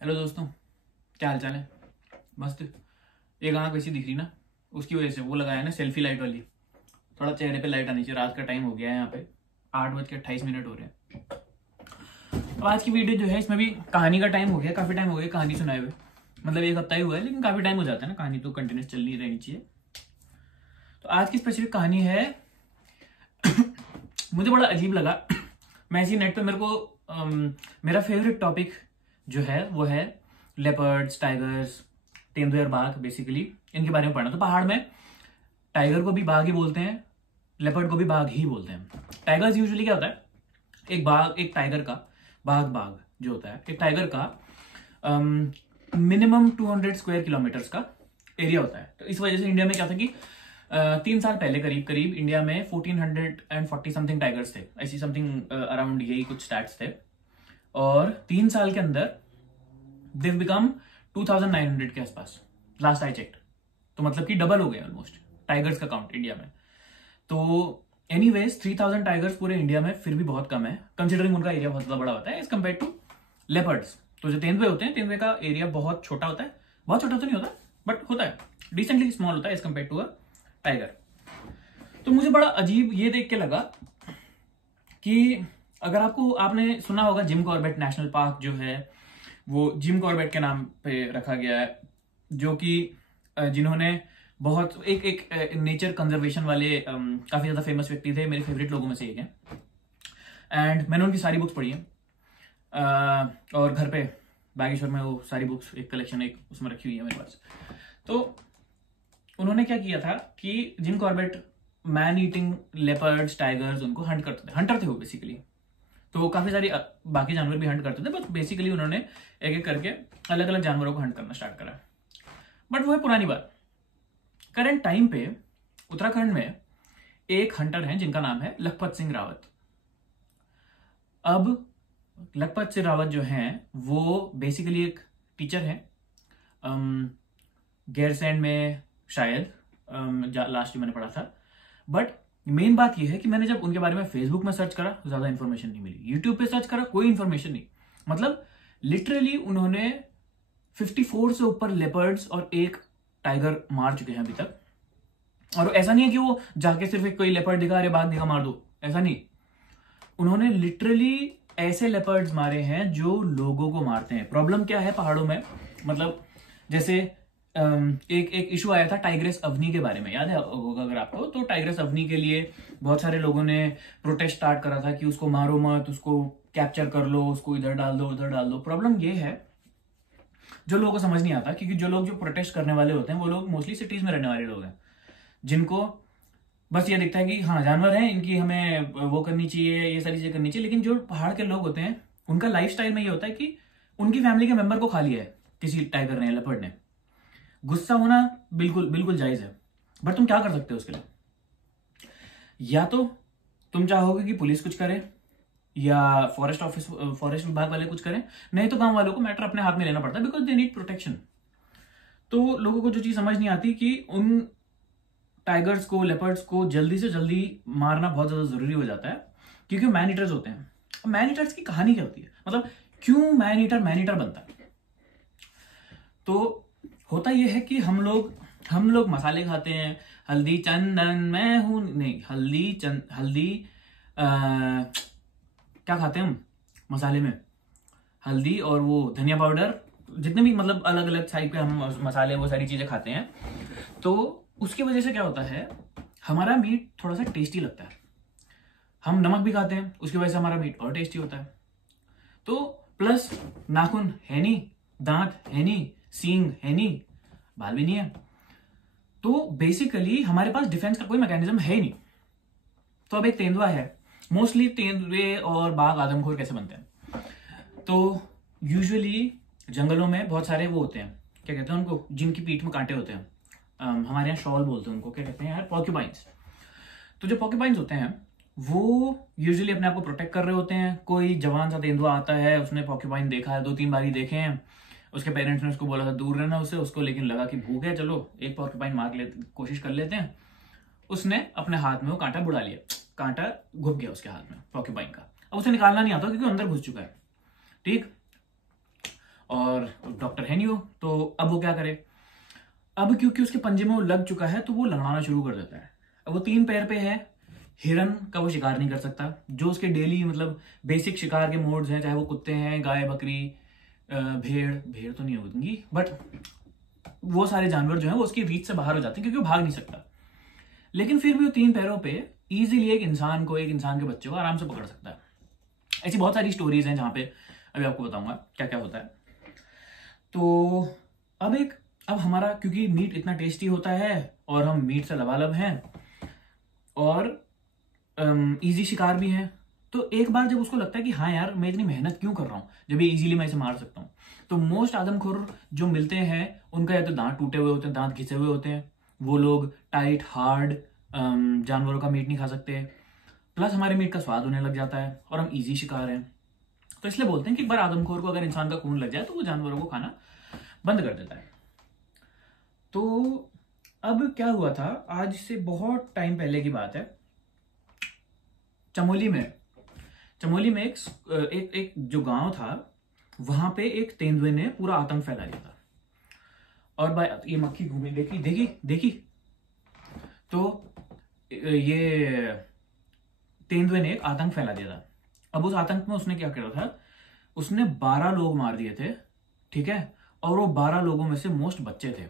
Hello दोस्तों, क्या हाल चाल है। मस्त। एक आंख वैसी दिख रही ना, उसकी वजह से वो लगाया ना सेल्फी लाइट वाली। थोड़ा चेहरे पे लाइट आनी चाहिए। रात का टाइम हो गया है, यहाँ पे 8:28 हो रहे हैं। अब आज की वीडियो जो है, इसमें भी कहानी का टाइम हो गया। काफी टाइम हो गया कहानी सुनाए हुए, मतलब एक हफ्ता ही हुआ है, लेकिन काफी टाइम हो जाता है ना, कहानी तो कंटिन्यूस चलनी रहनी चाहिए। तो आज की स्पेसिफिक कहानी है मुझे बड़ा अजीब लगा। मैं इसी नेट पे मेरे को मेरा फेवरेट टॉपिक जो है वो है लेपर्ड्स, टाइगर्स, तेंदुए और बाघ। बेसिकली इनके बारे में पढ़ना। तो पहाड़ में टाइगर को भी बाघ ही बोलते हैं, लेपर्ड को भी बाघ ही बोलते हैं। टाइगर्स यूजुअली क्या होता है, एक टाइगर का बाघ जो होता है, एक टाइगर का मिनिमम 200 स्क्वायर किलोमीटर्स का एरिया होता है। तो इस वजह से इंडिया में क्या था कि 3 साल पहले करीब करीब इंडिया में 1440 समथिंग टाइगर्स थे, ऐसी समथिंग अराउंड यही कुछ स्टैट्स थे। और 3 साल के अंदर दिव बिकम 2900 के आसपास, लास्ट आई चेक्ड। तो मतलब कि डबल हो गया ऑलमोस्ट टाइगर्स का काउंट इंडिया में। तो एनीवेज 3000 टाइगर्स पूरे इंडिया में फिर भी बहुत कम है, कंसिडरिंग उनका एरिया बहुत ज्यादा बड़ा होता है एज कम्पेयर टू लेपर्ड्स। तो जो तेंदुए होते हैं, तेंदुए का एरिया बहुत छोटा होता है। बहुत छोटा तो नहीं होता, बट होता है, डिसेंटली स्मॉल होता है as compare to a tiger. तो मुझे बड़ा अजीब ये देख के लगा कि अगर आपने सुना होगा जिम कॉर्बेट नेशनल पार्क जो है वो जिम कॉर्बेट के नाम पे रखा गया है, जो कि जिन्होंने बहुत एक नेचर कंजर्वेशन वाले काफी ज्यादा फेमस व्यक्ति थे, मेरे फेवरेट लोगों में से एक है। एंड मैंने उनकी सारी बुक्स पढ़ी हैं और घर पे बागेश्वर में वो सारी बुक्स एक कलेक्शन एक उसमें रखी हुई है मेरे पास। तो उन्होंने क्या किया था कि Jim Corbett man eating leopards, tigers, उनको हंट करते थे। हंटर थे वो बेसिकली। तो काफी सारी बाकी जानवर भी हंट करते थे, बट बेसिकली उन्होंने एक एक करके अलग अलग जानवरों को हंट करना स्टार्ट करा। बट वो है पुरानी बात। करंट टाइम पे उत्तराखंड में एक हंटर है जिनका नाम है लखपत सिंह रावत। अब लखपत सिंह रावत जो हैं वो बेसिकली एक टीचर है, गैरसैंण में शायद, लास्ट मैंने पढ़ा था। बट मेन बात यह है कि मैंने जब उनके बारे में फेसबुक में सर्च करा ज्यादा इंफॉर्मेशन नहीं मिली, यूट्यूब पे सर्च करा कोई इंफॉर्मेशन नहीं। मतलब लिटरली उन्होंने 54 से ऊपर लेपर्ड्स और एक टाइगर मार चुके हैं अभी तक। और ऐसा नहीं है कि वो जाके सिर्फ एक कोई लेपर्ड दिखा, अरे बाघ दिखा मार दो, ऐसा नहीं। उन्होंने लिटरली ऐसे लेपर्ड्स मारे हैं जो लोगों को मारते हैं। प्रॉब्लम क्या है पहाड़ों में, मतलब जैसे एक इशू आया था टाइग्रेस अवनी के बारे में, याद है होगा अगर आपको। तो टाइग्रेस अवनी के लिए बहुत सारे लोगों ने प्रोटेस्ट स्टार्ट करा था कि उसको मारो मत, उसको कैप्चर कर लो, उसको इधर डाल दो उधर डाल दो। प्रॉब्लम ये है जो लोगों को समझ नहीं आता, क्योंकि जो प्रोटेस्ट करने वाले होते हैं वो लोग मोस्टली सिटीज में रहने वाले लोग हैं, जिनको बस ये दिखता है कि हाँ जानवर है, इनकी हमें वो करनी चाहिए, ये सारी चीजें करनी चाहिए। लेकिन जो पहाड़ के लोग होते हैं उनका लाइफस्टाइल में ये होता है कि उनकी फैमिली के मेंबर को खा लिया है किसी टाइगर ने, लेपर्ड ने। गुस्सा होना बिल्कुल बिल्कुल जायज है, बट तुम क्या कर सकते हो उसके लिए? या तो तुम चाहोगे कि पुलिस कुछ करे या फॉरेस्ट विभाग वाले कुछ करें, नहीं तो गांव वालों को मैटर अपने हाथ में लेना पड़ता है, बिकॉज दे नीड प्रोटेक्शन। तो लोगों को जो चीज समझ नहीं आती कि उन टाइगर्स को, लेपर्ड्स को जल्दी से जल्दी मारना बहुत ज्यादा जरूरी हो जाता है, क्योंकि मैन ईटर्स होते हैं। मैन ईटर्स की कहानी क्या होती है, मतलब क्यों मैन ईटर बनता है? तो होता यह है कि हम लोग मसाले खाते हैं, हल्दी चंदन मैं हूं, नहीं हल्दी क्या खाते हैं हम मसाले में? हल्दी और वो धनिया पाउडर, जितने भी मतलब अलग अलग साइड पे हम मसाले वो सारी चीजें खाते हैं। तो उसकी वजह से क्या होता है, हमारा मीट थोड़ा सा टेस्टी लगता है। हम नमक भी खाते हैं, उसकी वजह से हमारा मीट और टेस्टी होता है। तो प्लस नाखून है नहीं, दांत है नहीं, सींग है नहीं, बाल भी नहीं है। तो बेसिकली हमारे पास डिफेंस का कोई मैकेनिज्म है ही नहीं। तो अब एक तेंदुआ है, मोस्टली तेंदुए और बाघ आदमखोर कैसे बनते हैं? तो यूजुअली जंगलों में बहुत सारे वो होते हैं, क्या कहते हैं उनको, जिनकी पीठ में कांटे होते हैं। हमारे यहाँ शॉल बोलते हैं उनको, क्या कहते हैं यार, पॉक्यूपाइंस। तो जो पॉक्यूपाइंस होते हैं वो यूजुअली अपने आप को प्रोटेक्ट कर रहे होते हैं। कोई जवान सा तेंदुआ आता है, उसने पॉक्यूपाइन देखा है, 2-3 बार ही देखे हैं, उसके पेरेंट्स ने उसको बोला था दूर रहना उससे, उसको लेकिन लगा कि भूख है, चलो एक पॉक्यूपाइन मार लेते, कोशिश कर लेते हैं। उसने अपने हाथ में वो कांटा बुड़ा लिया, कांटा घुस गया उसके हाथ में पॉक्यूपाइन का। अब उसे निकालना नहीं आता क्योंकि अंदर घुस चुका है, ठीक। और डॉक्टर है नहीं हो, तो अब वो क्या करे? अब क्योंकि उसके पंजे में वो लग चुका है तो वो लड़ाना शुरू कर देता है। अब वो 3 पैर पे है, हिरन का वो शिकार नहीं कर सकता, जो उसके डेली मतलब बेसिक शिकार के मोड्स हैं, चाहे वो कुत्ते हैं, गाय, बकरी, भेड़, भेड़ तो नहीं होगी, बट वो सारे जानवर जो हैं वो उसकी रीच से बाहर हो जाते हैं क्योंकि वो भाग नहीं सकता। लेकिन फिर भी वो 3 पैरों पे इजीली एक इंसान के बच्चे को आराम से पकड़ सकता है। ऐसी बहुत सारी स्टोरीज हैं जहां पे अभी आपको बताऊंगा क्या क्या होता है। तो अब हमारा, क्योंकि मीट इतना टेस्टी होता है और हम मीट से लबालब हैं और इजी शिकार भी है, तो एक बार जब उसको लगता है कि हाँ यार मैं इतनी मेहनत क्यों कर रहा हूँ जब ये इजीली मैं इसे मार सकता हूँ, तो मोस्ट आदमखोर जो मिलते हैं उनका या तो दांत टूटे हुए होते हैं, दांत घिसे हुए होते हैं, वो लोग टाइट हार्ड जानवरों का मीट नहीं खा सकते, प्लस हमारे मीट का स्वाद होने लग जाता है और हम इजी शिकार हैं। तो इसलिए बोलते हैं कि एक बार आदमखोर को अगर इंसान का खून लग जाए तो वो जानवरों को खाना बंद कर देता है। तो अब क्या हुआ था, आज से बहुत टाइम पहले की बात है, चमोली में एक जो गांव था वहां पे एक तेंदुए ने पूरा आतंक फैला दिया था। और भाई ये मक्खी घूमी, देखी तो ये तेंदुए ने एक आतंक फैला दिया था। अब उस आतंक में उसने क्या करा था, उसने 12 लोग मार दिए थे, ठीक है, और वो 12 लोगों में से मोस्ट बच्चे थे।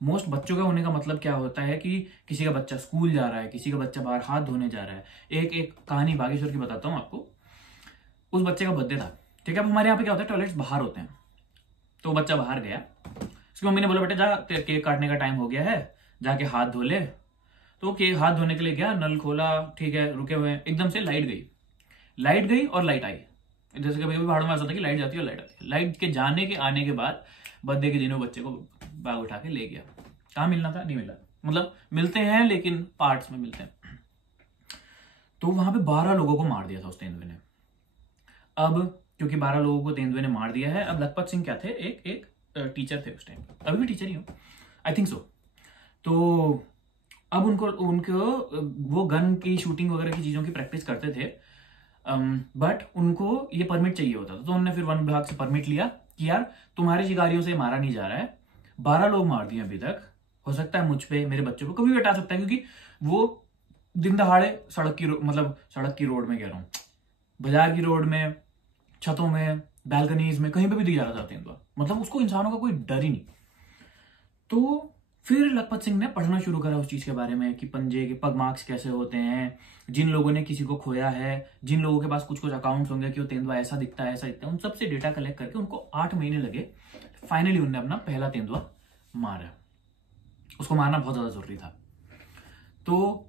मोस्ट बच्चों का होने का मतलब क्या होता है कि किसी का बच्चा स्कूल जा रहा है, किसी का बच्चा बाहर हाथ धोने जा रहा है। एक कहानी बागेश्वर की बताता हूँ आपको। उस बच्चे का बर्थडे था, ठीक है। अब हमारे यहाँ पे क्या होता है, टॉयलेट्स बाहर होते हैं, तो बच्चा बाहर गया, उसकी मम्मी ने बोला बेटा जा, केक काटने का टाइम हो गया है, जाके हाथ धो ले। तो केक हाथ धोने के लिए गया, नल खोला, ठीक है, रुके हुए हैं, एकदम से लाइट गई और लाइट आई। जैसे कभी कभी पहाड़ों में ऐसा होता है कि लाइट जाती है और लाइट आती है। लाइट के जाने के आने के बाद बर्थडे के दिन बच्चे को बैग उठा के ले गया। कहाँ मिलना था, नहीं मिला, मतलब मिलते हैं लेकिन पार्ट्स में मिलते हैं। तो वहां पे 12 लोगों को मार दिया था उस तेंदुए ने। अब क्योंकि 12 लोगों को तेंदुए ने मार दिया है, अब लखपत सिंह क्या थे, एक टीचर थे उस टाइम, अभी भी टीचर ही हो, आई थिंक सो। तो अब उनको वो गन की शूटिंग वगैरह की चीजों की प्रैक्टिस करते थे, बट उनको ये परमिट चाहिए होता था। तो उन्होंने फिर वन विभाग से परमिट लिया कि यार तुम्हारे शिकारियों से मारा नहीं जा रहा है, 12 लोग मार दिए अभी तक, हो सकता है मुझ पे, मेरे बच्चे को कभी भी हटा सकता है, क्योंकि वो दिन दहाड़े सड़क की रोड में कह रहा हूँ, बाजार की रोड में, छतों में, बैल्कनीज में, कहीं पे भी दिख जाता था तेंदुआ, मतलब उसको इंसानों का कोई डर ही नहीं। तो फिर लखपत सिंह ने पढ़ना शुरू करा उस चीज के बारे में कि पंजे के पग मार्क्स कैसे होते हैं, जिन लोगों ने किसी को खोया है, जिन लोगों के पास कुछ अकाउंट्स होंगे कि वो तेंदुआ ऐसा दिखता है, उन सबसे डेटा कलेक्ट करके उनको 8 महीने लगे, फाइनली उनने अपना पहला तेंदुआ मारा। उसको मारना बहुत ज्यादा जरूरी था। तो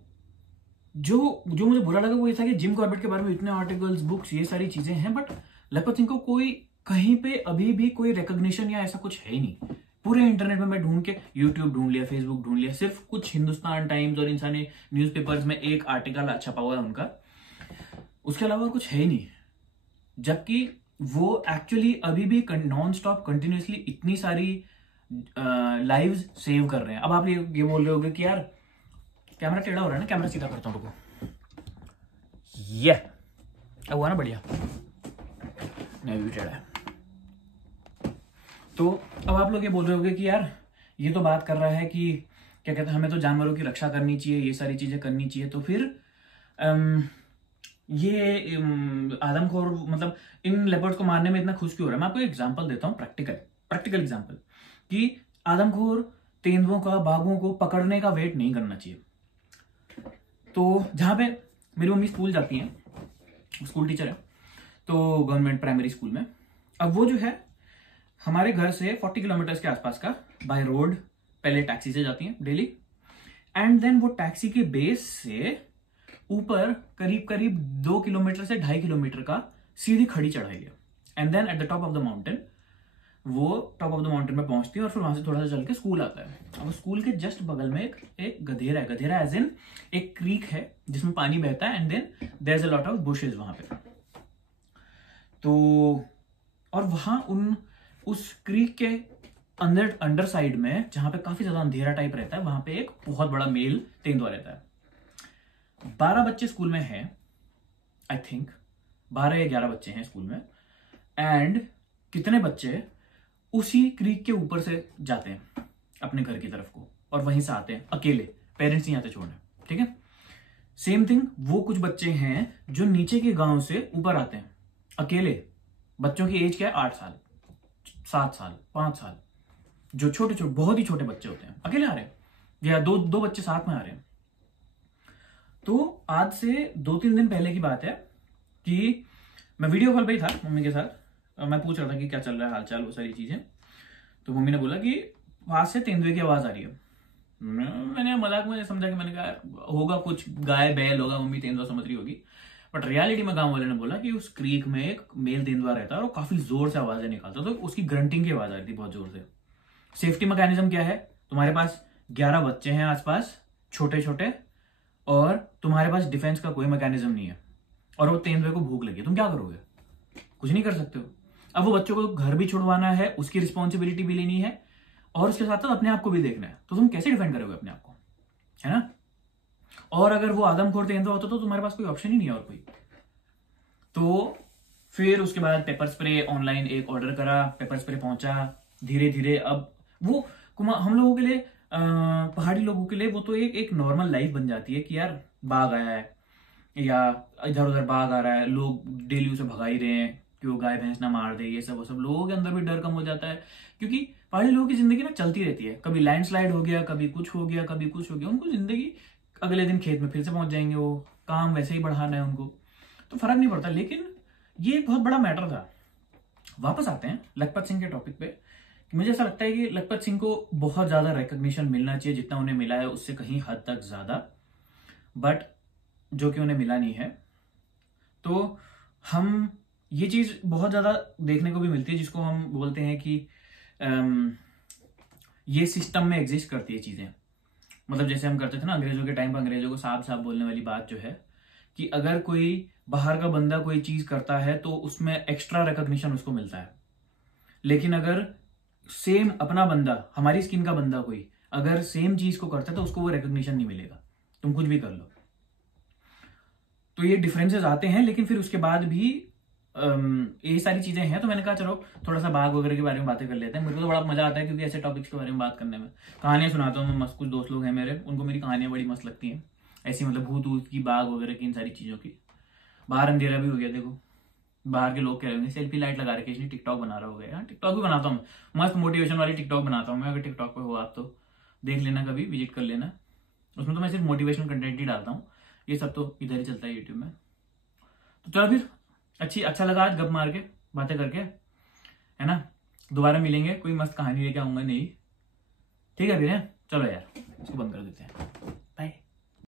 जो मुझे बुरा लगा वो ये था कि जिम कॉर्बेट के बारे में इतने आर्टिकल्स, बुक्स, ये सारी चीजें हैं, बट लखपत सिंह को कोई कहीं पे अभी भी कोई रिकॉग्निशन या ऐसा कुछ है ही नहीं। पूरे इंटरनेट में मैं ढूंढ के, यूट्यूब ढूंढ लिया, फेसबुक ढूंढ लिया, सिर्फ कुछ हिंदुस्तान टाइम्स और इंसानी न्यूज़पेपर्स में एक आर्टिकल छपा हुआ है उनका, उसके अलावा कुछ है ही नहीं। जबकि वो एक्चुअली अभी भी नॉन स्टॉप कंटिन्यूसली इतनी सारी लाइव्स सेव कर रहे हैं। अब आप ये बोल रहे होगे कि यार कैमरा टेढ़ा हो रहा है ना, कैमरा सीधा करता हूं, रुको, ये अब हुआ ना बढ़िया, नहीं भी टेढ़ा है। तो अब आप लोग ये बोल रहे होगे कि यार ये तो बात कर रहा है कि क्या कहते हैं, हमें तो जानवरों की रक्षा करनी चाहिए, ये सारी चीजें करनी चाहिए, तो फिर ये आदमखोर मतलब इन लेपर्ड्स को मारने में इतना खुश क्यों हो रहा है। मैं आपको एग्जांपल देता हूँ, प्रैक्टिकल एग्जांपल, कि आदमखोर तेंदुओं का, बाघों को पकड़ने का वेट नहीं करना चाहिए। तो जहां पे मेरी मम्मी स्कूल जाती हैं, स्कूल टीचर है, तो गवर्नमेंट प्राइमरी स्कूल में, अब वो जो है हमारे घर से 40 किलोमीटर के आसपास का बाय रोड पहले टैक्सी से जाती हैं डेली, एंड देन वो टैक्सी के बेस से ऊपर करीब 2 किलोमीटर से 2.5 किलोमीटर का सीधी खड़ी चढ़ाई है, and then at the top of the mountain, वो टॉप ऑफ द माउंटेन में पहुंचती है और फिर वहां से थोड़ा सा चल के स्कूल आता है। अब स्कूल के जस्ट बगल में एक गधेरा है, गधेरा एज इन एक क्रीक है जिसमें पानी बहता है, and then there is a lot of bushes वहां पे। तो और वहां उस क्रीक के अंडर साइड में, जहां पे काफी ज्यादा अंधेरा टाइप रहता है, वहां पे एक बहुत बड़ा मेल तेंदुआ रहता है। 12 बच्चे स्कूल में हैं, आई थिंक 12 या 11 बच्चे हैं स्कूल में, एंड कितने बच्चे उसी क्रीक के ऊपर से जाते हैं अपने घर की तरफ को और वहीं से आते हैं अकेले, पेरेंट्स नहीं आते छोड़ने, ठीक है। सेम थिंग वो कुछ बच्चे हैं जो नीचे के गांव से ऊपर आते हैं अकेले। बच्चों की एज क्या है, 8 साल, 7 साल, 5 साल, जो छोटे छोटे बहुत ही छोटे बच्चे होते हैं अकेले आ रहे हैं, या दो बच्चे साथ में आ रहे हैं। तो आज से 2-3 दिन पहले की बात है कि मैं वीडियो कॉल पे ही था मम्मी के साथ, मैं पूछ रहा था कि क्या चल रहा है, हालचाल, वो सारी चीजें। तो मम्मी ने बोला कि वहां से तेंदुए की आवाज आ रही है। मैंने मजाक में समझा कि मैंने कहा होगा कुछ गाय बैल होगा, मम्मी तेंदुआ समझ रही होगी। बट रियलिटी में गांव वाले ने बोला कि उस क्रीक में एक मेल तेंदुआ रहता है और वो काफी जोर से आवाजें निकालता, तो उसकी ग्रंटिंग की आवाज आ रही थी बहुत जोर से। सेफ्टी मैकेनिज्म क्या है, तुम्हारे पास 11 बच्चे हैं आसपास छोटे छोटे, और तुम्हारे पास डिफेंस का कोई मैकेनिज्म नहीं है, और वो तेंदुए को भूख लगी, तुम क्या करोगे? कुछ नहीं कर सकते हो। अब वो बच्चों को घर भी छुड़वाना है, उसकी रिस्पॉन्सिबिलिटी भी लेनी है, और उसके साथ साथ अपने आप को भी देखना है, तो तुम कैसे डिफेंड करोगे अपने आप को, है ना। और अगर वो आदमखोर तेंदुआ होता तो तुम्हारे पास कोई ऑप्शन ही नहीं है और कोई। तो फिर उसके बाद पेपर स्प्रे ऑनलाइन एक ऑर्डर करा, पेपर स्प्रे पहुंचा धीरे धीरे। अब वो हम लोगों के लिए, पहाड़ी लोगों के लिए वो तो एक नॉर्मल लाइफ बन जाती है कि यार बाघ आया है या इधर उधर बाघ आ रहा है, लोग डेली उसे भगा ही रहे हैं कि वो गाय भैंस ना मार दे, ये सब वो सब। लोगों के अंदर भी डर कम हो जाता है, क्योंकि पहाड़ी लोगों की जिंदगी ना चलती रहती है, कभी लैंडस्लाइड हो गया, कभी कुछ हो गया, कभी कुछ हो गया, उनको जिंदगी अगले दिन खेत में फिर से पहुंच जाएंगे, वो काम वैसे ही बढ़ाना है उनको, तो फर्क नहीं पड़ता। लेकिन ये एक बहुत बड़ा मैटर था। वापस आते हैं लखपत सिंह के टॉपिक पे। मुझे ऐसा लगता है कि लखपत सिंह को बहुत ज्यादा रिकॉग्निशन मिलना चाहिए, जितना उन्हें मिला है उससे कहीं हद तक ज्यादा, बट जो कि उन्हें मिला नहीं है। तो हम ये चीज बहुत ज्यादा देखने को भी मिलती है, जिसको हम बोलते हैं कि ये सिस्टम में एग्जिस्ट करती है चीजें। मतलब जैसे हम करते थे ना अंग्रेजों के टाइम पर, अंग्रेजों को साफ साफ बोलने वाली बात जो है कि अगर कोई बाहर का बंदा कोई चीज करता है तो उसमें एक्स्ट्रा रिकॉग्निशन उसको मिलता है, लेकिन अगर सेम अपना बंदा, हमारी स्किन का बंदा कोई अगर सेम चीज को करता है तो उसको वो रिकॉग्निशन नहीं मिलेगा, तुम कुछ भी कर लो। तो ये डिफरेंसेस आते हैं, लेकिन फिर उसके बाद भी ये सारी चीजें हैं। तो मैंने कहा चलो थोड़ा सा बाघ वगैरह के बारे में बातें कर लेते हैं। मुझे तो बड़ा मजा आता है क्योंकि ऐसे टॉपिक्स के बारे में बात करने में। कहानियां सुनाता हूँ मैं मस्त, कुछ दोस्त लोग हैं मेरे, उनको मेरी कहानियां बड़ी मस्त लगती हैं ऐसी, मतलब भूत ऊत की, बाघ वगैरह की, इन सारी चीजों की। बाहर अंधेरा भी हो गया, देखो बाहर के लोग कह रहे हैं सेल्फी लाइट लगा रखे, इसलिए टिकटॉक बना रहा हो गया। टिकटॉक भी बनाता हूँ, मस्त मोटिवेशन वाली टिकटॉक बनाता हूँ मैं। अगर टिकटॉक पे हो आप तो देख लेना, कभी विजिट कर लेना। उसमें तो मैं सिर्फ मोटिवेशनल कंटेंट ही डालता हूँ, ये सब तो इधर ही चलता है यूट्यूब में। तो चलो फिर, अच्छा लगा आज गप मार के, बातें करके, है ना। दोबारा मिलेंगे, कोई मस्त कहानी लेके आऊंगा नहीं, ठीक है फिर है। चलो यार इसको बंद कर देते हैं।